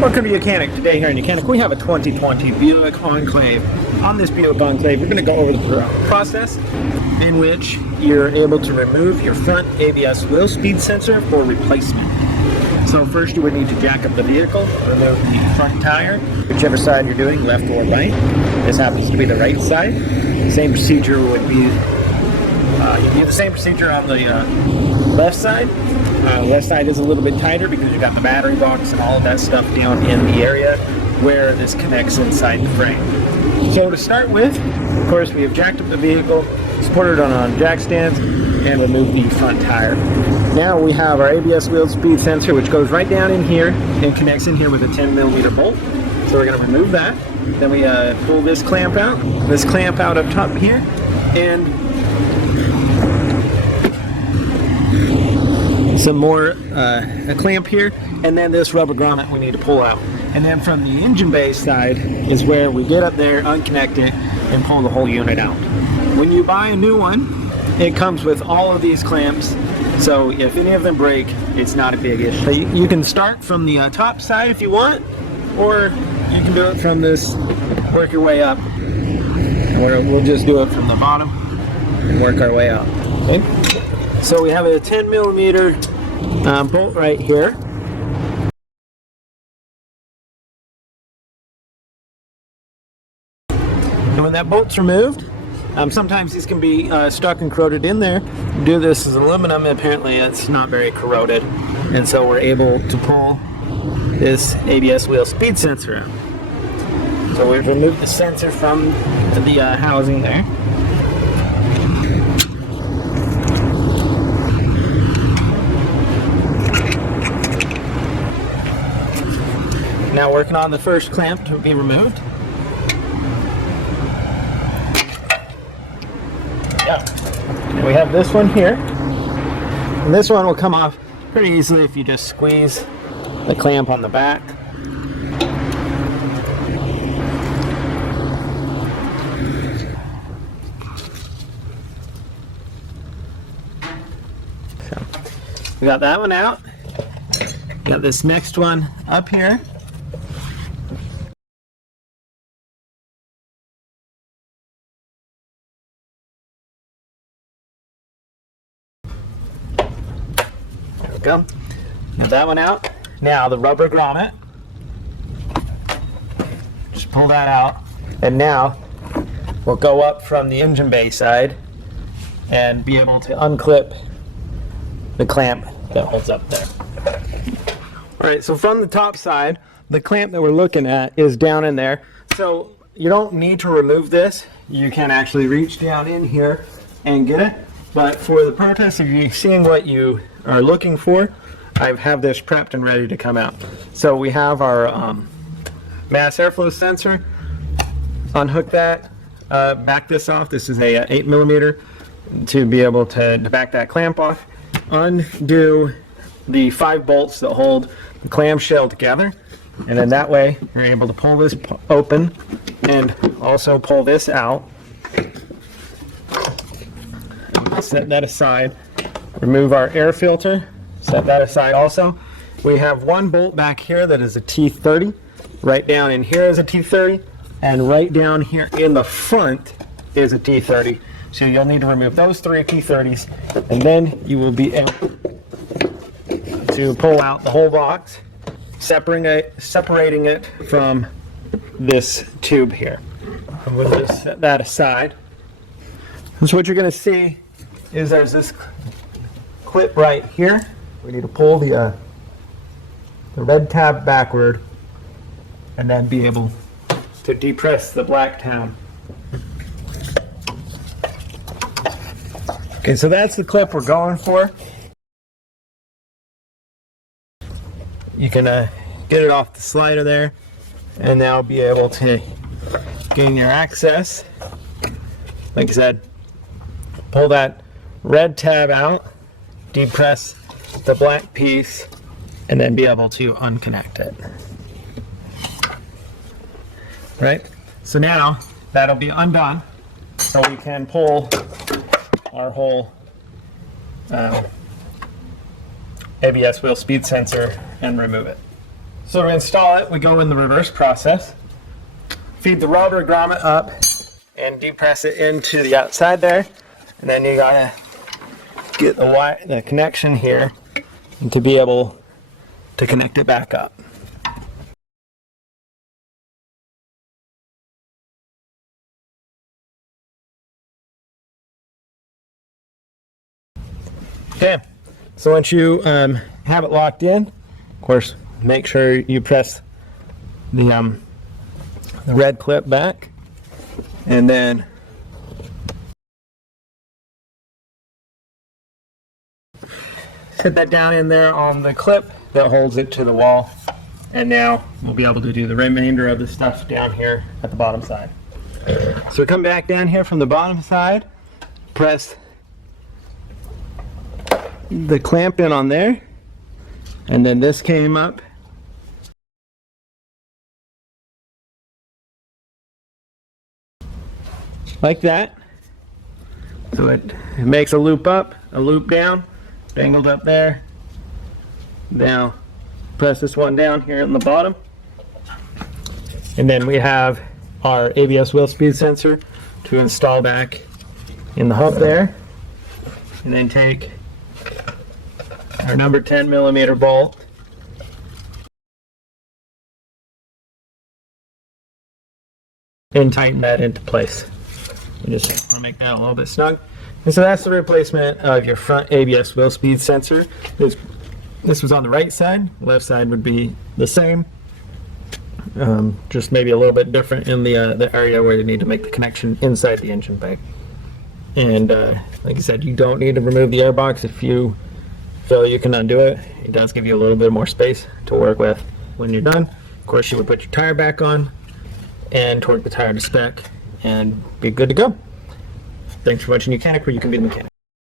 Welcome to YOUCANIC. Today here in YOUCANIC we have a 2020 Buick Enclave. On this Buick Enclave we're going to go over the process in which you're able to remove your front ABS wheel speed sensor for replacement. So first you would need to jack up the vehicle, remove the front tire, whichever side you're doing, left or right. This happens to be the right side. Same procedure would be, you do the same procedure on the left side. Left side is a little bit tighter because you've got the battery box and all of that stuff down in the area where this connects inside the frame. So to start with, of course, we have jacked up the vehicle, supported on jack stands, and removed the front tire. Now we have our ABS wheel speed sensor, which goes right down in here and connects in here with a 10mm bolt. So we're going to remove that. Then we pull this clamp out up top here, and some more a clamp here, and then this rubber grommet we need to pull out. And then from the engine bay side is where we get up there, unconnect it, and pull the whole unit out. When you buy a new one, it comes with all of these clamps, so if any of them break, it's not a big issue. So you can start from the top side if you want, or you can do it from this, work your way up. We'll just do it from the bottom and work our way out. Okay? So we have a 10mm bolt right here. And when that bolt's removed, sometimes these can be stuck and corroded in there. Do this as aluminum, apparently it's not very corroded. And so we're able to pull this ABS wheel speed sensor out. So we've removed the sensor from the housing there. Now working on the first clamp to be removed. And we have this one here. And this one will come off pretty easily if you just squeeze the clamp on the back. So we got that one out. Got this next one up here. There we go. Get that one out. Now the rubber grommet. Just pull that out. And now we'll go up from the engine bay side and be able to unclip the clamp that holds up there. Alright, so from the top side, the clamp that we're looking at is down in there. So you don't need to remove this. You can actually reach down in here and get it. But for the purpose of you seeing what you are looking for, I have this prepped and ready to come out. So we have our mass airflow sensor. Unhook that, back this off. This is a 8mm to be able to back that clamp off. Undo the 5 bolts that hold the clamshell together, and then that way you're able to pull this open and also pull this out. Set that aside. Remove our air filter. Set that aside also. We have one bolt back here that is a T30. Right down in here is a T30, and right down here in the front is a T30. So you'll need to remove those 3 T30s, and then you will be able to pull out the whole box, separating it from this tube here. And we'll just set that aside. And so what you're going to see is there's this clip right here. We need to pull the red tab backward and then be able to depress the black tab. Okay, so that's the clip we're going for. You can get it off the slider there, and now be able to gain your access. Like I said, pull that red tab out, depress the black piece, and then be able to unconnect it. Right? So now that'll be undone, so we can pull our whole ABS wheel speed sensor and remove it. So to install it, we go in the reverse process. Feed the rubber grommet up and depress it into the outside there. And then you gotta get the connection here and to be able to connect it back up. Okay, so once you have it locked in, of course, make sure you press the red clip back, and then set that down in there on the clip that holds it to the wall. And now we'll be able to do the remainder of the stuff down here at the bottom side. So come back down here from the bottom side, press the clamp in on there, and then this came up like that. So it makes a loop up, a loop down, dangled up there. Now press this one down here on the bottom, and then we have our ABS wheel speed sensor to install back in the hub there, and then take our number 10mm bolt and tighten that into place. You just want to make that a little bit snug. And so that's the replacement of your front ABS wheel speed sensor. This was on the right side. Left side would be the same, just maybe a little bit different in the area where you need to make the connection inside the engine bay. And like I said, you don't need to remove the airbox. If you feel you can undo it, it does give you a little bit more space to work with when you're done. Of course, you would put your tire back on and torque the tire to spec and be good to go. Thanks for watching YOUCANIC, where you can be the mechanic.